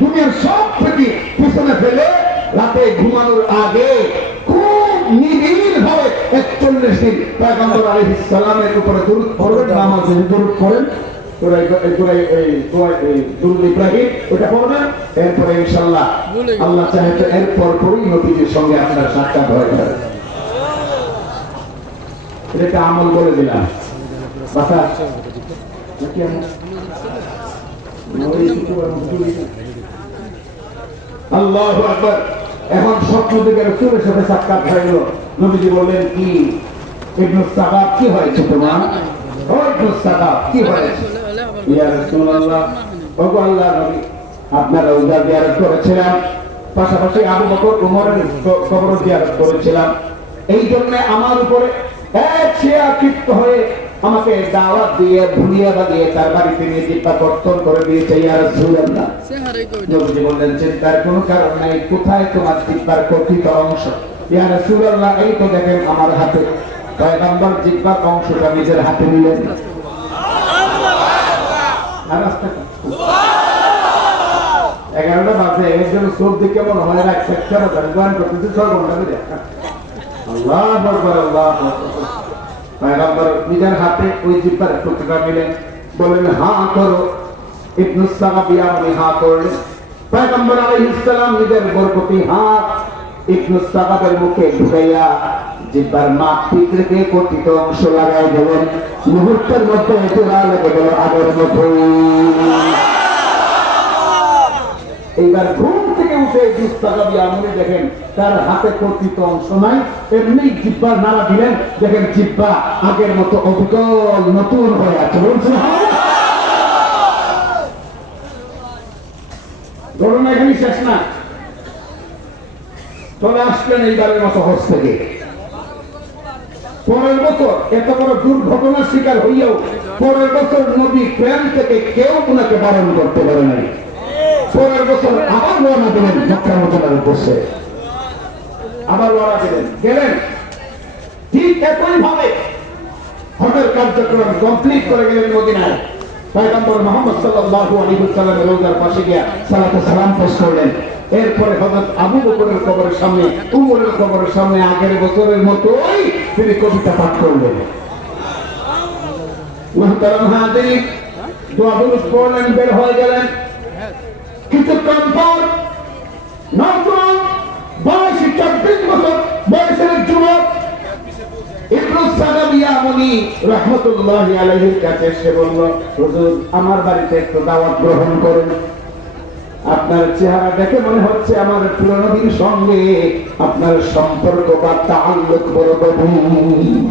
দুনিয়ার সব থেকে পিছনে ফেলে রাতে ঘুমানোর আগে খুব নিবিড় ভাবে 41 দিন পয়গম্বর আলাইহিস সালামের উপরে দরুদ পড়বেন, নামাজে দরুদ পড়েন, এরপরে ইনশাআল্লাহ আল্লাহ চাহে তো এরপর পরই নবীজির সঙ্গে আপনার সাক্ষাৎ হয়ে যাবে। এটা আমল বলে দিলাম। আল্লাহু আকবার। এখন স্বপ্ন থেকে রাসূলের সাথে সাক্ষাৎ হইল। নবীজি বললেন, কি ইবনে সাবাব কি হয়েছে তোমার? ও ইবনে সাবাব কি হয়েছে? ইয়া রাসূলুল্লাহ, ওগো আল্লাহর নবী, আপনার রওজা জিয়ারত করেছিলাম, পাশাপাশি আবু বকর ওমরের কবর জিয়ারত করেছিলাম। এই জন্য আমার উপরে এক শিয়া ক্ষিপ্ত হয়ে আমাকে দাওয়াত দিয়ে ভুলিয়া বাগিয়ে তার বাড়িতে নিয়ে জিব্বা কর্তন করে দিয়েছে। ইয়া রাসূলুল্লাহ, নবীজি বললেন, চিন্তার কোনো কারণ নাই, কোথায় তোমার জিব্বার কথিত অংশ? ইয়া রাসূলুল্লাহ, এই তো দেখেন আমার হাতে। পয়গম্বর জিব্বার অংশটা নিজের হাতে নিলেন। আর আস্তে 11টা বাজে, একজন চোখ দিকে মনে হয় এক সেক্টর গান করতেছে 6 ঘন্টা ধরে। আল্লাহু আকবার, আল্লাহু আকবার। পয়গম্বর নিজের হাতে ওই জিব্বার টুকরা নিলেন, বলেন হ্যাঁ করো। ইবনে সাবিয়া উনি হ্যাঁ করলেন। পয়গম্বর আলাইহিস সালাম নিজের বরকতি হাত ইবনে সাবিয়ার মুখে ঢুকাইয়া জিব্বার মাপ ঠিক রেখে কথিত অংশ লাগাই দিলেন। মুহূর্তের মধ্যে জোড়া লেগে গেল আগের মতো। এইবার ঘুম থেকে উঠে আমলে দেখেন তার হাতে কথিত অংশ নাই, এমনি জিব্বার নাড়া দিলেন, দেখেন জিব্বা আগের মতো অবিকল নতুন হয়ে আছে। বলছেন ঘটনা এখানে শেষ না, চলে আসলেন এইবারের মতো হজ থেকে। পরের বছর এত বড় দুর্ঘটনার শিকার হইয়াও পরের বছর নবী প্রেম থেকে কেউ ওনাকে বারণ করতে পারে নাই। পরের বছর আবার রওনা দিলেন মক্কা মদিনার উদ্দেশ্যে, আবার রওনা দিলেন, গেলেন। ঠিক একই ভাবে হজের কার্যক্রম কমপ্লিট করে গেলেন মদিনায়। পয়গম্বর মুহাম্মদ সাল্লাল্লাহু আলাইহি ওয়াসাল্লামের রওজার পাশে গিয়া সালাতে সালাম পেশ করলেন। এরপরে হযরত আবু বকরের কবরের সামনে, উমরের কবরের সামনে আগের বছরের মতোই তিনি কবিতা পাঠ করলেন। মুহতারাম হাজির, দোয়া দুরূদ পড়লেন, বের হয়ে গেলেন। কিছুক্ষণ পর নওজোয়ান বয়স 24 বছর বয়সের যুবক ইবনে সাবিয়া মুনি রাহমাতুল্লাহি আলাইহির কাছে এসে বলল, হুজুর আমার বাড়িতে একটু দাওয়াত গ্রহণ করেন। আপনার চেহারা দেখে মনে হচ্ছে আমার প্রিয় নবীর সঙ্গে আপনার সম্পর্ক বা তাআল্লুক বড় গভীর।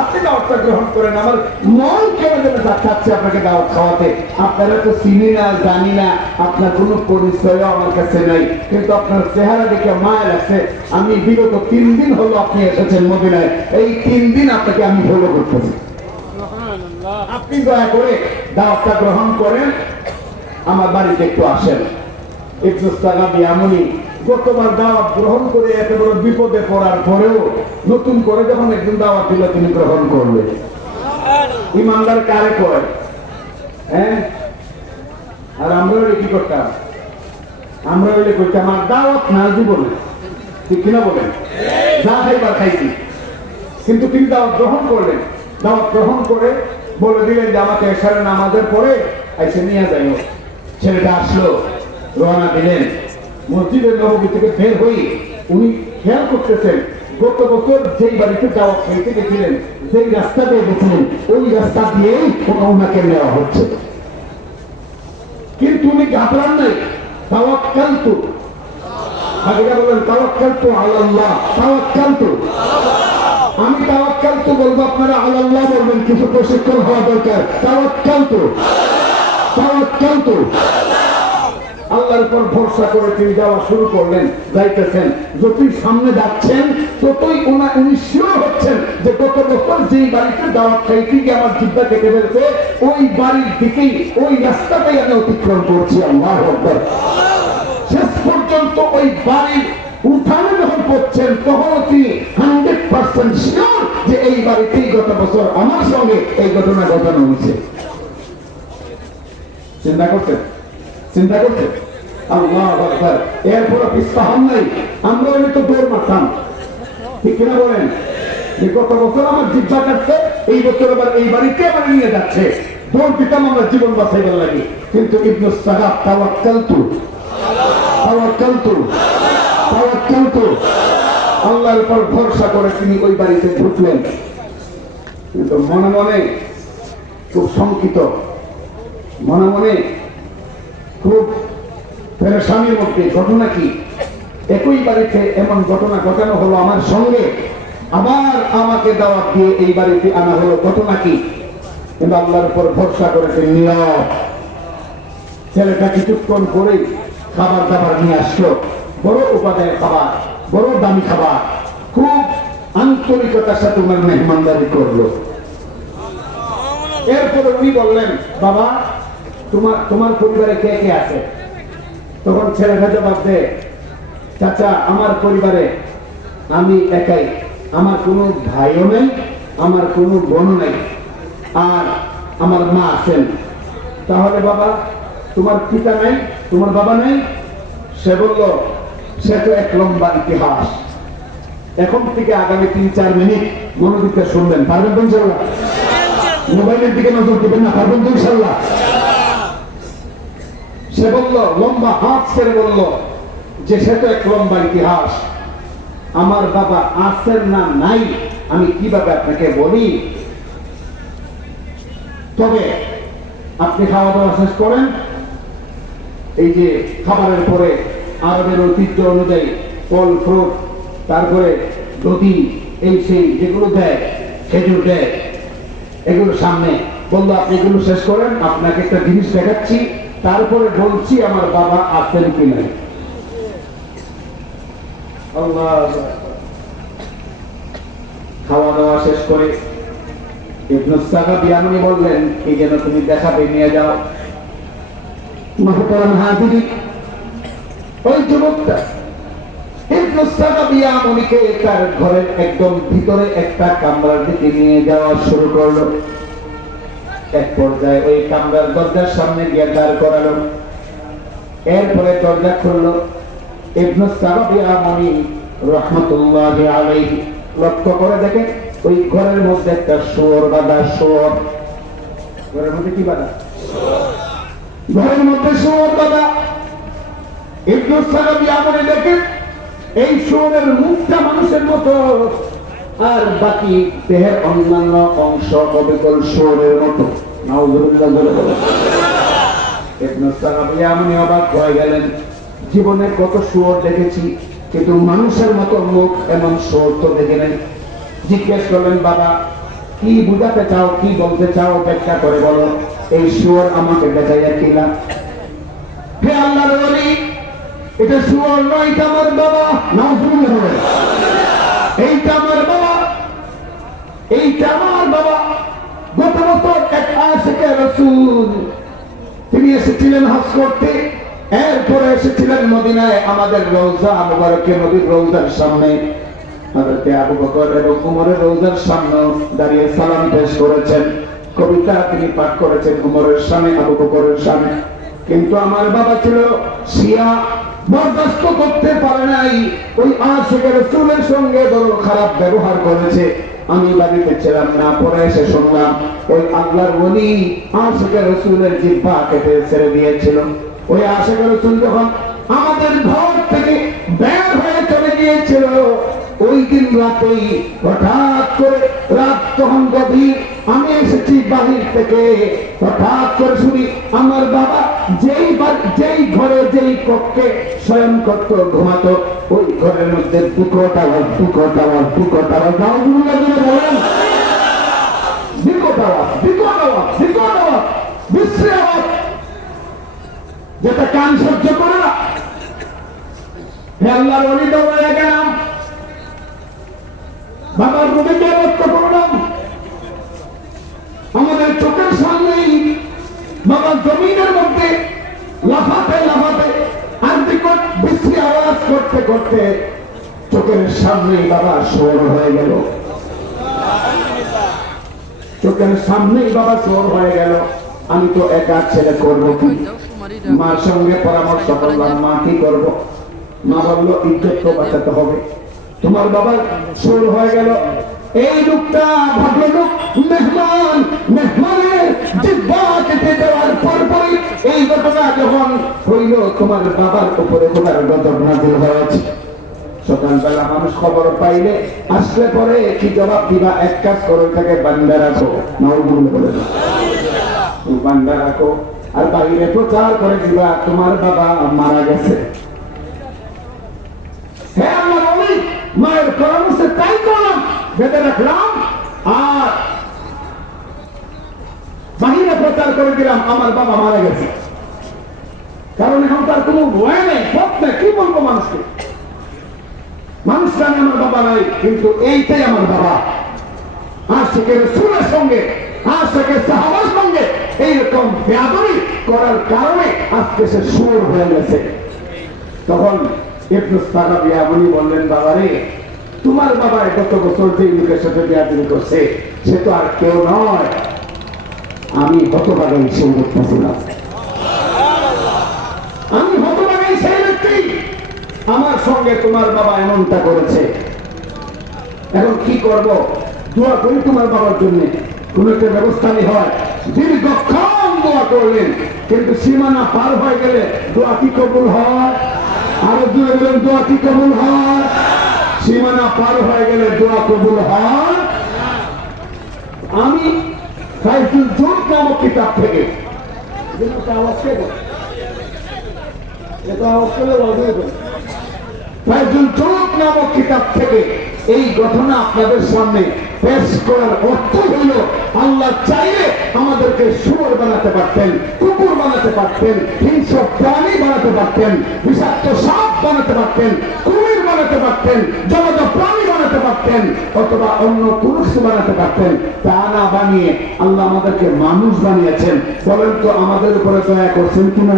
আপনি দাওয়াতটা গ্রহণ করেন। আমার মন কেন যেন চাচ্ছে আপনাকে দাওয়াত খাওয়াতে। আপনারা তো চিনি না, জানি না, আপনার কোনো পরিচয়ও আমার কাছে নাই, কিন্তু আপনার চেহারা দেখে মায়া লাগছে। আমি বিগত 3 দিন হলো আপনি এসেছেন মদিনায়, এই 3 দিন আপনাকে আমি ফলো করতেছি। আপনি দয়া করে দাওয়াতটা গ্রহণ করেন, আমার বাড়িতে একটু আসেন। ইবনে সাবিয়া মুনি গতবার দাওয়াত গ্রহণ করে এত বড় বিপদে পড়ার পরেও নতুন করে যখন একদিন দাওয়াত দিল তিনি গ্রহণ করলেন। ইমানদার কারে কয়? হ্যাঁ, আর আমরা কি করতাম? আমরা হইলে কইতাম আমার দাওয়াত না জীবনে, ঠিক কিনা বলেন? যা খাইবার খাইছি। কিন্তু তিনি দাওয়াত গ্রহণ করলেন। দাওয়াত গ্রহণ করে বলে দিলেন যে আমাকে এশারের নামাজের পরে এসে নিয়ে যাইও। ছেলেটা আসলো, রওনা দিলেন। মসজিদের নববী থেকে বের হয়ে উনি খেয়াল করতেছেন গত বছর যেই বাড়িতে দাওয়াত খাইতে গেছিলেন, যেই রাস্তা দিয়ে গেছিলেন, ওই রাস্তা দিয়েই ওনাকে নেওয়া হচ্ছে। কিন্তু উনি ঘাবড়ান নাই। তাওয়াক্কালতু, আগেটা বলেন তাওয়াক্কালতু আলাল্লাহ, তাওয়াক্কালতু। আমি তাওয়াক্কালতু বলবো, আপনারা আলাল্লাহ বলবেন, কিছু প্রশিক্ষণ হওয়া দরকার। তাওয়াক্কালতু, তাওয়াক্কালতু, আল্লাহর উপর ভরসা করে তিনি যাওয়া শুরু করলেন। যাইতেছেন, যতই সামনে যাচ্ছেন ততই উনি শিওর হচ্ছেন যে গত বছর যেই বাড়িতে দাওয়াত খাইতে গিয়ে আমার জিব্বা কেটে ফেলছে, ওই বাড়ির দিকেই, ওই রাস্তাটাই আমি অতিক্রম করছি। আল্লাহু আকবার। শেষ পর্যন্ত ওই বাড়ির উঠানে যখন পড়ছেন তখন তিনি 100% শিওর যে এই বাড়িতেই গত বছর আমার সঙ্গে এই ঘটনা ঘটানো হয়েছে। চিন্তা করছেন? চিন্তা করছে আল্লাহ আকবার। এরপর পিস্তা হন নাই, আমরা তো দৌড় মারতাম, ঠিক কিনা বলেন? যে গত বছর আমার জিব্বা কাটছে, এই বছর আবার এই বাড়িতে আমার নিয়ে যাচ্ছে, দৌড় দিতাম আমরা জীবন বাঁচাইবার লাগে। কিন্তু ইবনে সাগাব তাওয়াক্কালতু তাওয়াক্কালতু তাওয়াক্কালতু আল্লাহর উপর ভরসা করে তিনি ওই বাড়িতে ঢুকলেন। কিন্তু মনে মনে খুব শঙ্কিত, মনে মনে খুব পেরেশানির মধ্যে। ঘটনা কি? একই বাড়িতে এমন ঘটনা ঘটানো হলো আমার সঙ্গে, আবার আমাকে দাওয়াত দিয়ে এই বাড়িতে আনা হলো, ঘটনা কি? কিন্তু আল্লাহর উপর ভরসা করেছে নীরব। ছেলেটা কিছুক্ষণ পরেই খাবার দাবার নিয়ে আসলো, বড় উপাদায় খাবার, বড় দামি খাবার, খুব আন্তরিকতার সাথে ওনার মেহমানদারি করলো। এরপরে উনি বললেন, বাবা তোমার পরিবারে কে কে আছে? তখন ছেলেটা জবাব দেয়, চাচা আমার পরিবারে আমি একাই, আমার কোনো ভাইও নেই, আমার কোনো বোনও নেই, আর আমার মা আছেন। তাহলে বাবা তোমার পিতা নাই, তোমার বাবা নাই? সে বলল, সে তো এক লম্বা ইতিহাস। এখন থেকে আগামী 3-4 মিনিট মনোযোগ দিয়ে শুনবেন, পারবেন তো ইনশাআল্লাহ? মোবাইলের দিকে নজর দিবেন না, পারবেন তো ইনশাআল্লাহ? সে বলল, লম্বা হাত ছেড়ে বলল যে সে তো এক লম্বা ইতিহাস, আমার বাবা আছেন না নাই আমি কিভাবে আপনাকে বলি। তবে আপনি খাওয়া দাওয়া শেষ করেন, এই যে খাবারের পরে আরবের ঐতিহ্য অনুযায়ী ফল ফ্রুট, তারপরে দধি, এই সেই যেগুলো দেয়, খেজুর দেয়, এগুলো সামনে বললো আপনি এগুলো শেষ করেন, আপনাকে একটা জিনিস দেখাচ্ছি, তারপরে বলছি আমার বাবা আছেন কি নাই। খাওয়া দাওয়া শেষ করে ইবনে সাগাব ইয়ামানি বললেন, কি যেন তুমি দেখাবে, নিয়ে যাও। মুহতারাম হাজিরিন, ওই যুবকটা ইবনে সাগাব ইয়ামানিকে তার ঘরের একদম ভিতরে একটা কামরার দিকে নিয়ে যাওয়া শুরু করলো। এক পর্যায়ে ওই কামরার দরজার সামনে গিয়ে দাঁড় করালো। এরপরে দরজা খুললো। ইবনে সাগাব ইয়ামানি রাহমাতুল্লাহি আলাইহি লক্ষ্য করে দেখেন ওই ঘরের মধ্যে একটা শুয়োর বাঁধা। শুয়োর ঘরের মধ্যে কি বাঁধা? ঘরের মধ্যে শুয়োর বাঁধা। ইবনে সাগাব ইয়ামানি দেখেন এই শুয়োরের মুখটা মানুষের মতো, আর বাকি দেহের অন্যান্য অংশ অবিকল শুয়োরের মতো। নাউযুবিল্লাহ। ইবনে সাগাব ইয়ামানি অবাক হয়ে গেলেন, জীবনে কত শুয়োর দেখেছি, কিন্তু মানুষের মতো মুখ এমন শুয়োর তো দেখে নাই। জিজ্ঞেস করলেন, বাবা কি বুঝাতে চাও, কি বলতে চাও, ব্যাখ্যা করে বলো, এই শুয়োর আমাকে দেখাইয়া কিনা। হে আল্লাহর ওলি, এটা শুয়োর নয়, এটা আমার বাবা। নাউযুবিল্লাহ। এইটা আমার বাবা, এইটা আমার বাবা। গত বছর এক আশিকে রাসূল তিনি এসেছিলেন হজ করতে, এরপরে এসেছিলেন মদিনায় আমাদের রওজা মুবারকে নবীর রওজার সামনে। হযরত আবু বকর এবং উমরের রওজার সামনে দাঁড়িয়ে সালাম পেশ করেছেন, কবিতা তিনি পাঠ করেছেন উমরের সামনে, আবু বকরের সামনে। কিন্তু আমার বাবা ছিল শিয়া, বরদাস্ত করতে পারে নাই, ওই আশিকে রাসূলের সঙ্গে বড় খারাপ ব্যবহার করেছে। আমি বাড়িতে ছিলাম না, পরে এসে শুনলাম ওই আল্লাহর ওলি আশিকে রাসূলের জিহ্বা কেটে ছেড়ে দিয়েছিল। ওই আশিকে রাসূল যখন আমাদের ঘর থেকে বের হয়ে চলে গিয়েছিল, ওই দিন রাতেই হঠাৎ করে, রাত তখন গভীর, আমি এসেছি বাহির থেকে, হঠাৎ করে শুনি আমার বাবা যেই ঘরে যেই কক্ষে শয়ন করত, ঘুমাতো, ওই ঘরের মধ্যে বিকট আওয়াজ, বিকট আওয়াজ, বিকট আওয়াজ। নাউযুবিল্লাহ বলেন, বিকট আওয়াজ, বিকট আওয়াজ, বিকট আওয়াজ, বিশ্রী আওয়াজ, যেটা কান সহ্য করে না। হে আল্লাহর ওলি, দৌড়ে গেলাম, বাবার রুমে লক্ষ্য করলাম, আমাদের চোখের সামনেই বাবা জমিনের মধ্যে লাফাতে লাফাতে আর বিকট বিশ্রী আওয়াজ করতে করতে চোখের সামনেই বাবা শোর হয়ে গেল। চোখের সামনেই বাবা শোর হয়ে গেল। আমি তো একা ছেলে, করবো কি? মার সঙ্গে পরামর্শ করলাম, মা কি করবো? মা বললো ইজ্জত তো বাঁচাতে হবে। তোমার বাবার শুরু হয়ে গেল, এই লোকটা ভদ্রলোক মেহমান, মেহমানের জিহ্বা কেটে দেওয়ার পরপরই এই ঘটনা যখন হইল, তোমার বাবার উপরে খোদার গজব নাযিল হয়েছে। সকালবেলা মানুষ খবর পাইলে আসলে পরে কি জবাব দিবা? এক কাজ করো, তাকে বান্দা রাখো, নাউজুবিল্লাহ বলে বান্দা রাখো, আর বাইরে প্রচার করে দিবা তোমার বাবা মারা গেছে। হ্যাঁ, আমার অনেক মায়ের পরামর্শে তাই করলাম, বেঁধে রাখলাম আর বাহিরে প্রচার করে দিলাম আমার বাবা মারা গেছে। কারণ এখন তার কোনো ভয় নেই, পথ নেই, কি বলবো মানুষকে? মানুষ জানে আমার বাবা নাই, কিন্তু এইটাই আমার বাবা। আশিকের রাসূলের সঙ্গে, আশিকের সাহাবার সঙ্গে এইরকম বেয়াদবি করার কারণে আজকে সে সুর হয়ে গেছে। তখন ইবনে সাকাবিয়া বলি বললেন, বাবা রে, তোমার বাবা গত বছর যে লোকের সাথে বেয়াদবি করছে সে তো আর কেউ নয়, আমি হতভাগাই সেই ব্যক্তি ছিলাম। আমি হতভাগাই সেই ব্যক্তি, আমার সঙ্গে তোমার বাবা এমনটা করেছে। এখন কি করব? দোয়া করি তোমার বাবার জন্য, কোন একটা ব্যবস্থা নেই হয়। দীর্ঘক্ষণ দোয়া করলেন, কিন্তু সীমানা পার হয়ে গেলে দোয়া কি কবুল হয়? আরো দূরে গেলেন, দোয়া কি কবুল হয়? সীমানা পার হয়ে গেলে দোয়া কবুল হয়। আমি ফাইজুল জোট নামক কিতাব থেকে ফাইজুল জোট নামক কিতাব থেকে এই ঘটনা আপনাদের সামনে পেশ করার অর্থ হইল, আল্লাহ চাইলে আমাদেরকে শুয়োর বানাতে পারতেন, কুকুর বানাতে পারতেন, হিংস্র প্রাণী বানাতে পারতেন, বিষাক্ত সাপ বানাতে পারতেন, কুমির বানাতে পারতেন, জলজ প্রাণী বানাতে পারতেন, অথবা অন্য কোন কিছু বানাতে পারতেন। তা না বানিয়ে আল্লাহ আমাদেরকে মানুষ বানিয়েছেন। বলেন তো আমাদের উপরে দয়া করছেন কিনা?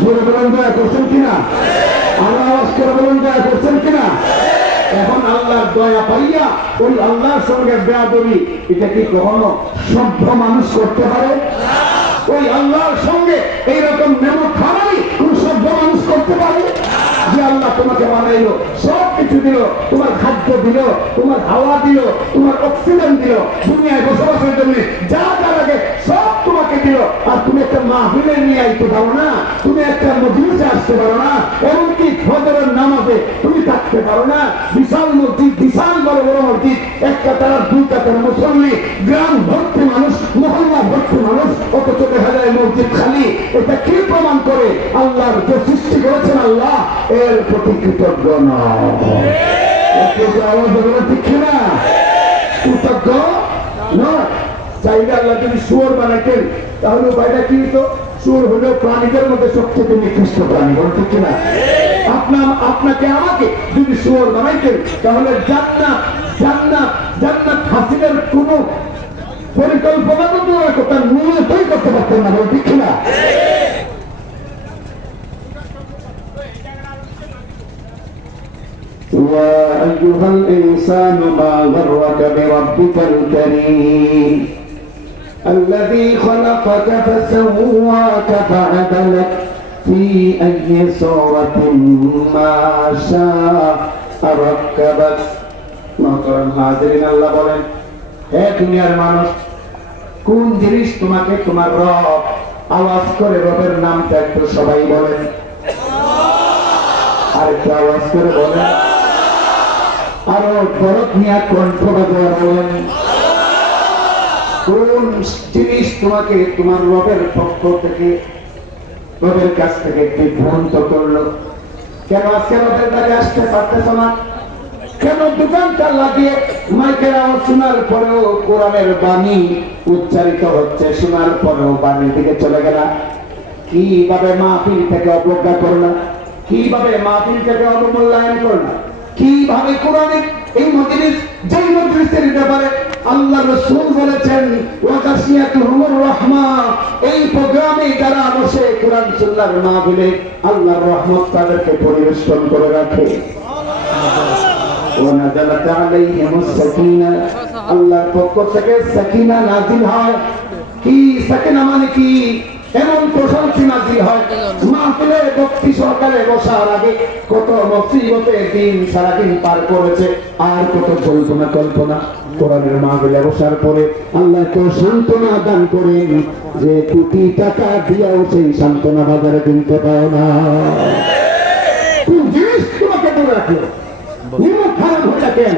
জোরে বলেন, দয়া করছেন কিনা? আল্লাহ আওয়াজ করে বলেন, দয়া করছেন কিনা? এখন আল্লাহর দয়া পাইয়া ওই আল্লাহর সঙ্গে বেয়াদবি, এটা কি কখনো সভ্য মানুষ করতে পারে? ওই আল্লাহর সঙ্গে এইরকম মেমো খারাই কোন সভ্য মানুষ করতে পারে? যে আল্লাহ তোমাকে বানাইলো, সব কিছু দিল, তোমার খাদ্য দিল, তোমার হাওয়া দিল, তোমার অক্সিজেন দিল, দুনিয়ায় বসবাসের জন্য যা যা লাগে সব তোমাকে দিল, আর তুমি একটা মাহফিলে নিয়ে আইতে পারো না, তুমি একটা মজলিসে আসতে পারো না, এমনকি ফজরের নামাজে তুমি থাকতে পারো না। বিশাল মসজিদ, বিশাল বড় বড় মসজিদ, এক কাতার দুই কাতার মুসল্লি, গ্রাম ভর্তি মানুষ, মহল্লা ভর্তি মানুষ, অথচ দেখা যায় মসজিদ খালি। এটা কি প্রমাণ করে? আল্লাহর যে সৃষ্টি করেছেন আল্লাহ এর প্রতি কৃতজ্ঞ নয়। ঠিক না? কৃতজ্ঞ নয়। চাইলে আল্লাহ যদি শুয়োর বানাইতেন তাহলে উপায়টা কি হতো? শুয়োর হলেও প্রাণীদের মধ্যে সবচেয়ে নিকৃষ্ট প্রাণী, বলুন ঠিক কিনা? আপনাকে আমাকে যদি শুয়োর বানাইতেন তাহলে জান্নাত জান্নাত জান্নাত হাসিলের কোন পরিকল্পনা তো দূরের কথা, নিয়তই করতে পারতেন না, বলুন ঠিক কিনা? يا أيها الإنسان ما غرك بربك الكريم الذي خلقك فسواك فعدلك في أي صورة ما شاء ركبك. محترم হাজিরিন, আল্লাহ বলেন, হে দুনিয়ার মানুষ, কোন জিনিস তোমাকে তোমার রব, আওয়াজ করে রবের নামটা একটু সবাই বলেন, আর একটু আওয়াজ করে বলেন, আরো দরদ নিয়ে কণ্ঠ বাজায় বলেন, কোন জিনিস তোমাকে তোমার রবের পক্ষ থেকে, রবের কাছ থেকে বিভ্রান্ত করলো? কেন আজকে রবের কাছে আসতে পারতেছ না? কেন দোকানটা লাগিয়ে মাইকের আওয়াজ শোনার পরেও কোরআনের বাণী উচ্চারিত হচ্ছে, শোনার পরেও বাণীর দিকে চলে গেলা? কিভাবে মাহফিল থেকে অবজ্ঞা করলা? কিভাবে মাহফিল থেকে অবমূল্যায়ন করলা? কিভাবে কোরআনের এই মজলিস, যেই মজলিসের ব্যাপারে আল্লাহ রাসূল বলেছেন ওয়াকাশিয়াতুহুর রাহমা, এই প্রোগ্রামে যারা বসে কোরআন সুন্নাহর মাহফিলে আল্লাহর রহমত তাদেরকে পরিবেশন করে রাখে। ওয়া নাযালাত আলাইহিমুস সাকিনা, আল্লাহর পক্ষ থেকে সাকিনা নাযিল হয়। কি সাকিনা মানে কি? এমন প্রশান্তি নাজিল হয় মাহফিলে ভক্তি সহকারে বসার আগে কত মুসিবতের দিন সারাদিন পার করেছে আর কত কল্পনা কোরআনের মাহফিলে বসার পরে আল্লাহ তো সান্ত্বনা দান করেন যে কোটি টাকা দিয়েও সেই সান্ত্বনা বাজারে কিনতে পাও না। কোন জিনিস তোমাকে দূরে রাখলো? নিমক হারাম হইলা কেন?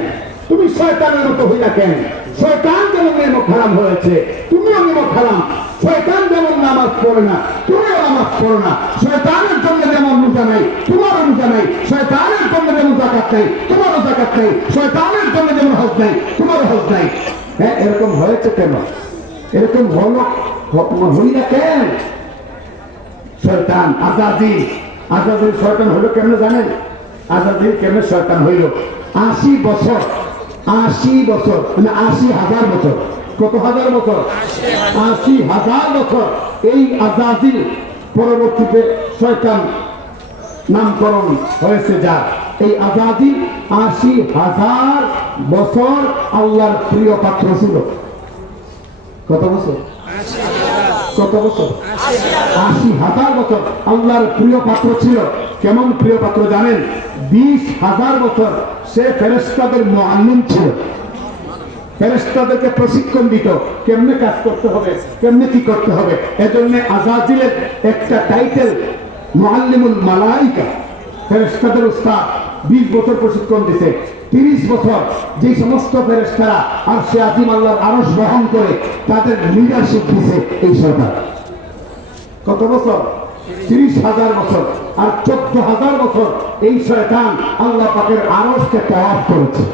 তুমি শয়তানের মতো হইলা কেন? শয়তান যেমন নিমক হারাম হয়েছে, তুমিও নিমক হারাম। শয়তান যেমন নামাজ পড়ে না, তুমিও নামাজ পড়ো না। শয়তানের জন্য যেমন রোজা নাই, তোমারও রোজা নাই। শয়তানের জন্য যেমন যাকাত নাই, তোমারও যাকাত নাই। শয়তানের জন্য যেমন হজ নাই, তোমারও হজ নাই। হ্যাঁ, এরকম হয়েছে কেন? এরকম হইলা কেন? শয়তান আজাদিল শয়তান হইল কেমনে জানেন? আজাদিল কেমনে শয়তান হইল? 80 বছর মানে 80,000 বছর। কত হাজার বছর? 80,000 বছর। এই আজাদিল পরবর্তীতে শয়তান নামকরণ হয়েছে যার। এই আজাদিল 80,000 বছর আল্লাহর প্রিয় পাত্র ছিল। কত বছর? কত বছর? 80,000 বছর আল্লাহর প্রিয় পাত্র ছিল। কেমন প্রিয় পাত্র জানেন? 20,000 বছর সে ফেরেশতাদের মুআল্লিম ছিল। ফেরেশতাদেরকে প্রশিক্ষণ দিত কেমনে কাজ করতে হবে, কেমনে কি করতে হবে। এজন্য আজাজিলের একটা টাইটেল মুআল্লিমুল মালাইকা, ফেরেশতাদের উস্তাদ। 20 বছর প্রশিক্ষণ দিতে। 30 বছর যে সমস্ত ফেরেশতারা আরশে আজিম আল্লাহর আরশ বহন করে তাদের লিডারশিপ দিছে এই সরকার। কত বছর? 30,000 বছর। আর 14,000 বছর এই শয়তান আল্লাহ পাকের আরশকে তাওয়াফ করেছে।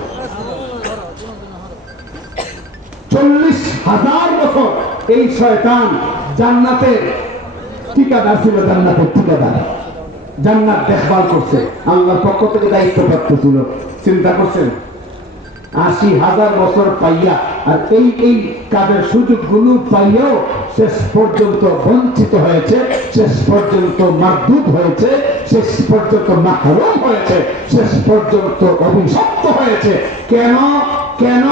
40,000 বছর এই শয়তান জান্নাতের ঠিকাদার ছিল। জান্নাত দেখভাল করছে, আল্লাহর পক্ষ থেকে দায়িত্বপ্রাপ্ত ছিল। চিন্তা করছেন 80,000 বছর পাইয়া আর এই কাজের সুযোগগুলো পাইয়াও শেষ পর্যন্ত বঞ্চিত হয়েছে, শেষ পর্যন্ত মারদুদ হয়েছে, শেষ পর্যন্ত মাহরুম হয়েছে, শেষ পর্যন্ত অভিশপ্ত হয়েছে। কেন কেন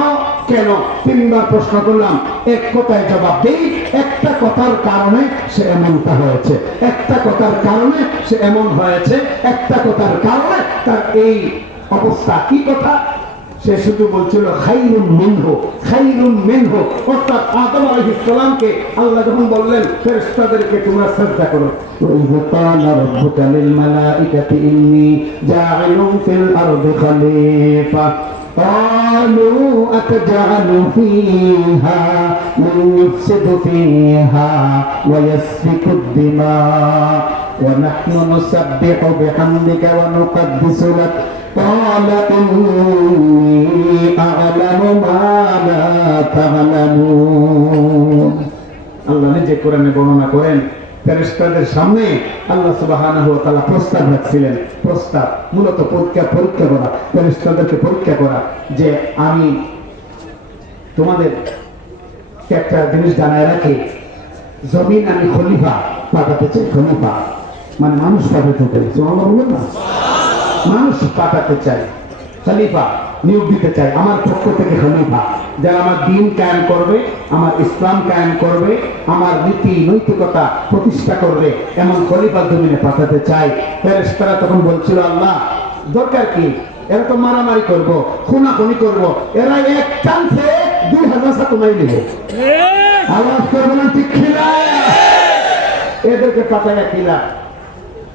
কেন? 3বার প্রশ্ন করলাম, এক কথায় জবাব দেই। একটা কথার কারণে সে এমনটা হয়েছে, একটা কথার কারণে সে এমন হয়েছে, একটা কথার কারণে তার এই অবস্থা। কি কথা? সে শুধু বলছিল খাইরুন মিনহু, অর্থাৎ আদম আলাইহিস সালামকে আল্লাহ যখন বললেন ফেরেশতাদেরকে তোমরা সিজদা করো, ওয়া ক্বালা রাব্বুকা লিল মালাইকাতি ইন্নী জাইলুন ফিল আরদি খলিফা قالوا أتجعل فيها من يفسد فيها ويسفك الدماء ونحن نسبح بحمدك ونقدس لك قال إني أعلم ما لا تعلمون। আল্লাহ নিজে কোরআনে বর্ণনা করেন ফেরেশতাদের সামনে আল্লাহ সুবহানাহু ওয়া তাআলা প্রস্তাব রাখছিলেন। প্রস্তাব মূলত পরীক্ষা করা, ফেরেশতাদেরকে পরীক্ষা করা যে আমি তোমাদের একটা জিনিস জানায় রাখি, জমিন আমি খলিফা পাঠাতে চাই। খলিফা মানে মানুষ পাঠাতে চাই। সুবহানাল্লাহ বলবেন না? মানুষ পাঠাতে চাই, খলিফা নিয়োগ দিতে চাই আমার পক্ষ থেকে। খলিফা যারা আমার দ্বীন কায়েম করবে, আমার ইসলাম কায়েম করবে, আমার নীতি নৈতিকতা প্রতিষ্ঠা করবে, এমন খলিফা জমিনে পাঠাতে চাই। ফেরেশতারা তখন বলছিল আল্লাহ দরকার কি? এরা তো মারামারি করবো, খুনাখুনি করবো, এরা এক চান্সে 2,000 সাতুমাই নেবে। আওয়াজ করবো না ঠিক খিলা? এদেরকে পাঠাইয়া খিলা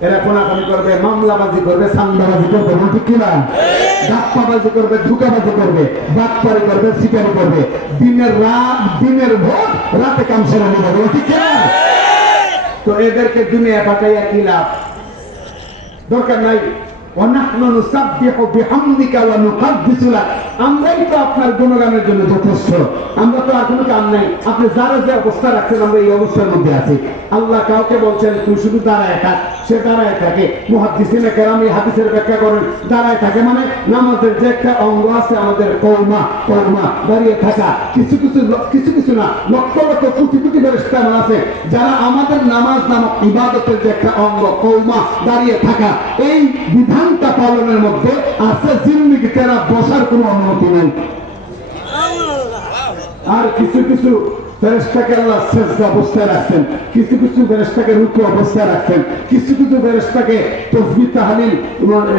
এরা কোনাকানি করবে, মামলাবাজি করবে, সান্দাবাজি করবে, ঠিক কিনা? ডাক্তাবাজি করবে, ধোঁকাবাজি করবে, বাটপারি করবে, শিকারি করবে, দিনের ভোট রাতে কাম সেরা নেবে, ঠিক কিনা? তো এদেরকে দুনিয়া পাঠাইয়া কি লাভ? দরকার নাই। আমরাই তো আপনার গুণগানের জন্য যথেষ্ট, আমরা তো আর কোনো কাম নাই। আপনি যারা যে অবস্থা রাখছেন আমরা এই অবস্থার মধ্যে আছি। আল্লাহ কাউকে বলছেন তুই শুধু দাঁড়ায় থাক, সে দাঁড়ায় থাকে। মুহাদ্দিসিনে কেরাম এই হাদিসের ব্যাখ্যা করেন দাঁড়ায় থাকে মানে নামাজের যে একটা অঙ্গ আছে আমাদের কওমা দাঁড়িয়ে থাকা। কিছু না, লক্ষ লক্ষ কোটি কোটি ফেরেশতা আছে যারা আমাদের নামাজ নামক ইবাদতের যে একটা অঙ্গ কওমা দাঁড়িয়ে থাকা, এই বিধানটা পালনের মধ্যে আছে জিন্দেগি তেরা বসার কোনো অনুমতি নেই। আর কিছু ফেরেশতাকে আল্লাহ সেজদা অবস্থায় রাখছেন, কিছু কিছু ফেরেশতাকে রুকু অবস্থায় রাখছেন, কিছু কিছু ফেরেশতাকে তাসবিহ তাহলিল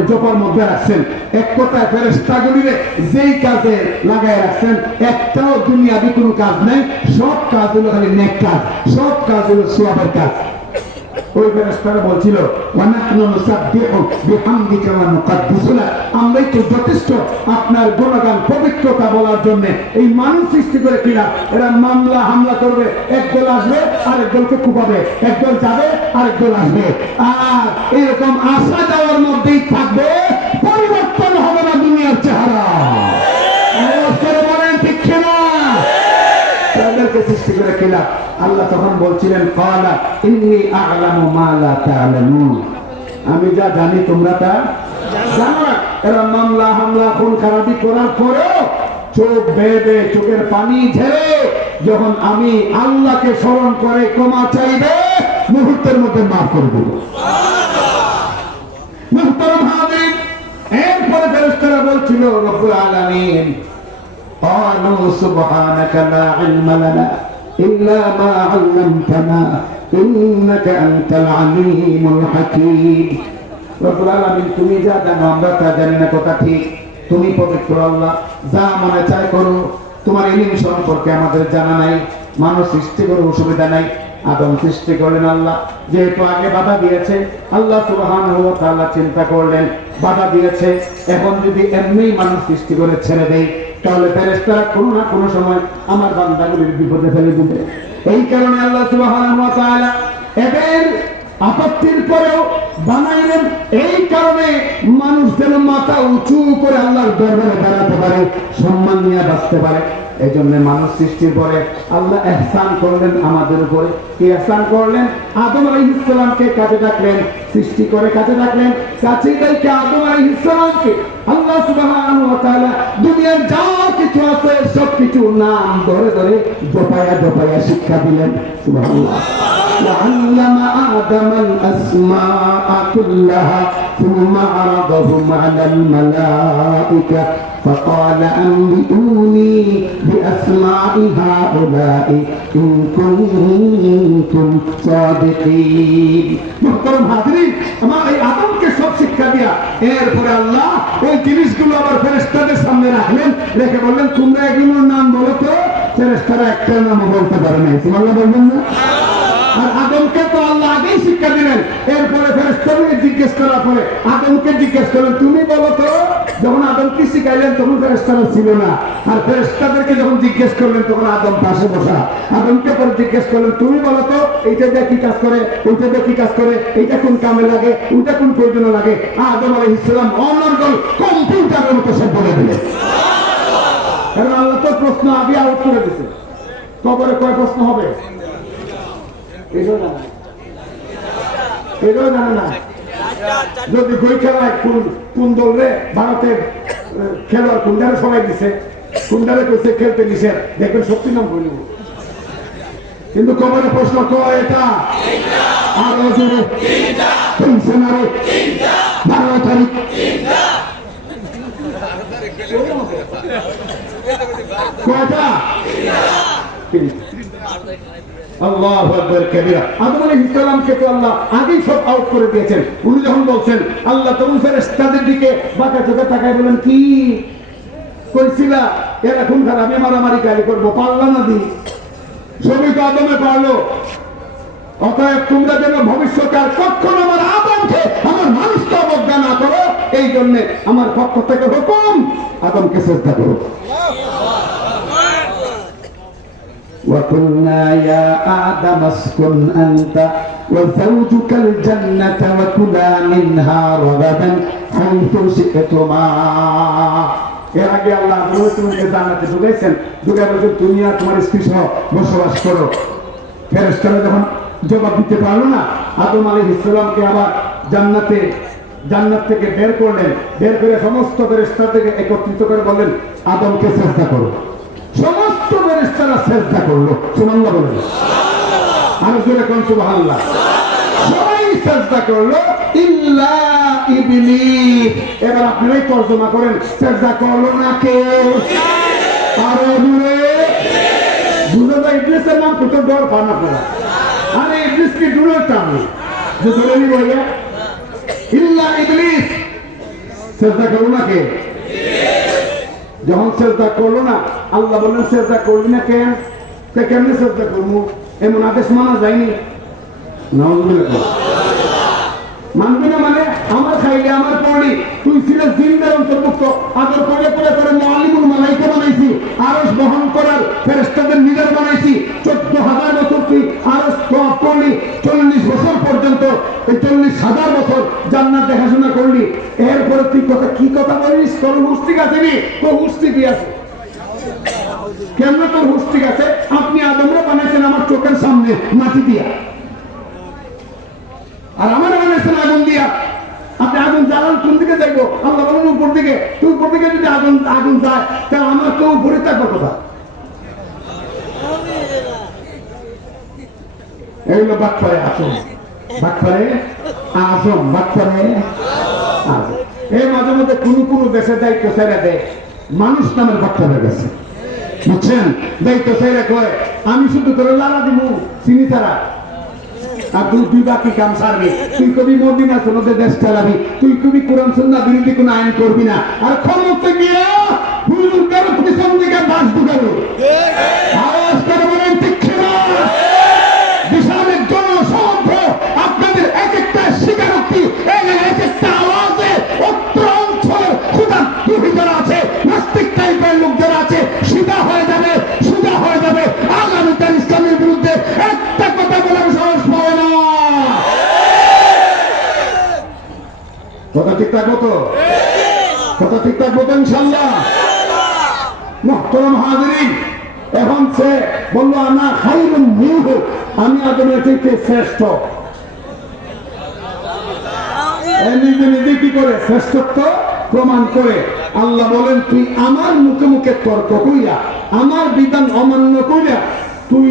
জপার মধ্যে রাখছেন। এক কথায় ফেরেশতাগুলিরে যেই কাজে লাগায় রাখছেন, একটাও দুনিয়াবি কোনো কাজ নাই, সব কাজ হলো খালি নেক কাজ, সব কাজ হলো সওয়াবের কাজ। ওই ফেরেশতারা বলছিল ওয়ানাহনু নুসাব্বিহু বিহামদিকা ওয়া নুকদ্দিসু লাক, আমরাই তো যথেষ্ট আপনার গুণগান পবিত্রতা বলার জন্য। এই মানুষ সৃষ্টি করে কিনা এরা মামলা হামলা করবে, একদল আসবে আরেক দলকে কুপাবে, একদল যাবে আরেক দল আসবে, আর এরকম আসা যাওয়ার মধ্যেই থাকবে, পরিবর্তন হবে না দুনিয়ার চেহারা। বলেন ঠিক কিনা? তাদেরকে সৃষ্টি করে কিনা আল্লাহ তখন বলছিলেন ক্বালা ইন্নী আ'লামু মা লা তা'লামুন, আমি যা জানি তোমরা তা জানো না। এরা মামলা হামলা খুন খারাপি করার পরেও চোখ বেয়ে চোখের পানি ঝেড়ে যখন আমি আল্লাহকে স্মরণ করে ক্ষমা চাইবে, মুহূর্তের মধ্যে মাফ করে দেব। মুহতারাম হাজির, এরপরে ফেরেশতারা বলছিল রব্বুল আলামিন ক্বালু সুবহানাকা লা ইলমা লানা ইল্লা মা আল্লামতানা ইন্নাকা আনতাল আলিমুল হাকীম। রব্বুল আলামিন তুমি যা জানো আমরা তা জানি না, কথা ঠিক। তুমি পবিত্র আল্লাহ, যা মনে চায় করো, তোমার ইলম সম্পর্কে আমাদের জানা নাই। মানুষ সৃষ্টি করে অসুবিধা নাই, আদম সৃষ্টি করলেন আল্লাহ, যেহেতু আগে বাধা দিয়েছে আল্লাহ সুবহানাহু ওয়া তাআলা চিন্তা করলেন বাধা দিয়েছে, এখন যদি এমনি মানুষ সৃষ্টি করে ছেড়ে দেয় তাহলে ফেরেশতারা কোনো না কোনো সময় আমার বান্দাগুলির বিপদে ফেলে দিবে। এই কারণে আল্লাহ সুবহানাহু ওয়া তাআলা এদের আপত্তির পরেও বানাইলেন, এই কারণে মানুষ যেন মাথা উঁচু করে আল্লাহর দরবারে দাঁড়াতে পারে, সম্মান নিয়ে বাঁচতে পারে। এই জন্য মানুষ সৃষ্টির পরে আল্লাহ ইহসান করলেন আমাদের উপরে। কি ইহসান করলেন? আদম আলাইহিস সালামকে কাছে ডাকলেন, সৃষ্টি করে কাছে ডাকলেন, কাছে ডাকে আদম আলাইহিস সালামকে আল্লাহ সুবহানাহু ওয়া তাআলা দুনিয়ার যা কিছু আছে সব কিছু নাম ধরে ধরে জপায়া জপায়া শিক্ষা দিলেন। সুবহানাল্লাহ। وعلم آدم الأسماء كلها ثم عرضهم على الملائكة فقال أنبئوني بأسماء هؤلاء إن كنتم صادقين। محترم হাজিরিন, আমার এই আদমকে সব শিক্ষা দিয়া এরপরে আল্লাহ ওই জিনিসগুলো আবার ফেরেশতাদের সামনে রাখলেন, রেখে বললেন তোমরা এগুলোর নাম বলো তো। ফেরেশতারা একটা নাম বলতে পারে না, সুবহানাল্লাহ বলবেন না? আর আদমকে তো আল্লাহ আগেই শিক্ষা দিলেন, এরপরে ফেরেশতাদেরকে জিজ্ঞেস করার পরে আদমকে জিজ্ঞেস করলেন তুমি বলো তো। যখন আদমকে শিখাইলেন তখন ফেরেশতারা ছিল না, আর ফেরেশতাদেরকে যখন জিজ্ঞেস করলেন তখন আদম পাশে বসা। আদমকে পরে জিজ্ঞেস করলেন তুমি বলো তো এইটা দিয়ে কি কাজ করে, ওইটা দিয়ে কি কাজ করে, এইটা কোন কামে লাগে, ওইটা কোন প্রয়োজনে লাগে। আদম আলাইহিস সালাম অনর্গল কম্পিউটারের মতো সব বলে দিলেন। কারণ আল্লাহ তো প্রশ্ন আগে আউট করে দিয়েছে, কবরে কয় প্রশ্ন হবে এটাও জানে না। যদি বই খেলায় কোন দলে ভারতের খেলোয়াড় কোন দ্বারা সবাই দিছে, কোন দ্বারা করছে খেলতে দিছে, দেখবেন সত্যি নাম বলি। কিন্তু কবরে প্রশ্ন কয় এটা আরো জোরে 12 তারিখ কয়টা? আল্লাহু আকবার কবীরা। আদম আলাইহিস সালামকে তো আল্লাহ আগেই সব আউট করে দিয়েছেন। উনি যখন বলছেন আল্লাহ তখন ফেরেশতাদের দিকে বাঁকা চোখে তাকায় বলেন কি কইছিলা এরা খুন খারাপ মারামারি গালি করবো, পারলা না দি, সবই তো আদমে পারলো। অতএব তোমরা যেন ভবিষ্যতে আর কখনো আমার আদমকে আমার মানুষকে অবজ্ঞা না করো, এই জন্য আমার পক্ষ থেকে হুকুম আদমকে শ্রদ্ধা করো। وقلنا يا آدم اسكن أنت وزوجك الجنة وكلا منها رغدا حيث شئتما। এর আগে আল্লাহ তোমাকে জান্নাতে ঢুকাইছেন, ঢুকে বলছেন তুমি আর তোমার স্ত্রী সহ বসবাস করো। ফেরেশতারা যখন জবাব দিতে পারলো না, আদম আলাইহিস সালামকে আবার জান্নাত থেকে বের করলেন। বের করে সমস্ত ফেরেশতাদেরকে একত্রিত করে বললেন আদমকে সিজদা করো। সমস্ত ফেরেশতারা সিজদা করলো। সুবহানাল্লাহ বলেন, আর জোরে কোন সুবহানাল্লাহ। সবাই সিজদা করলো ইল্লা ইবলিস। এবার আপনারাই তরজমা করেন সিজদা করলো না কে? আরো জোরে বুঝা যায় ইবলিসের নাম কত ডর পান আপনারা। আরে ইবলিস কি ডোনাল্ড ট্রাম্প যে ধরে নিব ইল্লা ইবলিস সেজদা করলো না কে? যখন সেজদা করলো না আল্লাহ বললেন সেজদা করলি না কেন? কেমনে সেজদা করবো? এমন আদেশ মানা যায়নি। মানবি না মানে আমার খাইলে আমার পড়ি তুই ছিলেন জিন্দার অন্তর্ভুক্ত আদর করে করে করে মুআল্লিমুল মালাইকা বানাইছি, আরশ বহন করার ফেরেশতাদের লিডার বানাইছি। 14,000 বছর তুই আরশ তওয়াফ করলি, 40 বছর পর্যন্ত এই 40,000 বছর জান্নাত দেখাশোনা করলি। এরপরে তুই কি কথা বলিস? তোর হুঁশ ঠিক আছে নি? তোর হুঁশ ঠিকই আছে। কেন তোর হুঁশ ঠিক আছে? আপনি আদমরা বানাইছেন আমার চোখের সামনে মাটি দিয়া, আর আমার বানাইছেন আগুন দিয়া। আপনি আগুন জ্বালান কোন দিকে যাইবো? আল্লাহ বলেন উপর দিকে। তুই উপর দিকে যদি আগুন যায় তাহলে আমার তো উপরে থাকবো কথা। এইগুলো বাচ্চারে আসুন, বাচ্চারে আসুন, বাচ্চারে আসুন। এই মাঝে মধ্যে কোন দেশে দায়িত্ব ছেড়ে দেয় মানুষ নামের বাচ্চারা গেছে, বুঝছেন? দায়িত্ব ছেড়ে কয় আমি শুধু তোর লালা দিব চিনি ছাড়া, আর দুই বাকি কাম সারবি। তুই কবি মদিনা শোনতে দেশ চালাবি, তুই কবি কোরআন সুন্নাহ বিরোধী কোনো আইন করবি না। আর ক্ষমতা গিয়ে হুজুর কারো পিছন দিকে বাস ঢুকাবো। আওয়াজ করে বলেন ঠিক না? বিশালের জনসমর্থ আপনাদের এক একটা স্বীকারোক্তি, এক একটা আওয়াজে অত্র অঞ্চলের ক্ষুধার্ত যারা আছে, নাস্তিক টাইপের লোক যারা আছে সিধা হয়ে যাবে, সোজা হয়ে যাবে। আগামীকাল ইসলামের বিরুদ্ধে একটা কথা বলার সাহস পাবে না। কথা ঠিক থাকবো তো? কথা ঠিক থাকবো তো ইনশাল্লাহ? মুহতারাম হাজিরিন, এখন সে বলল আনা খায়রুম মিনহু, আমি আদমের থেকে শ্রেষ্ঠ। নিজে নিজে কি করে শ্রেষ্ঠত্ব প্রমাণ করে? আল্লাহ বলেন তুই আমার মুখে মুখে তর্ক কইরা, আমার বিধান অমান্য কইরা তুই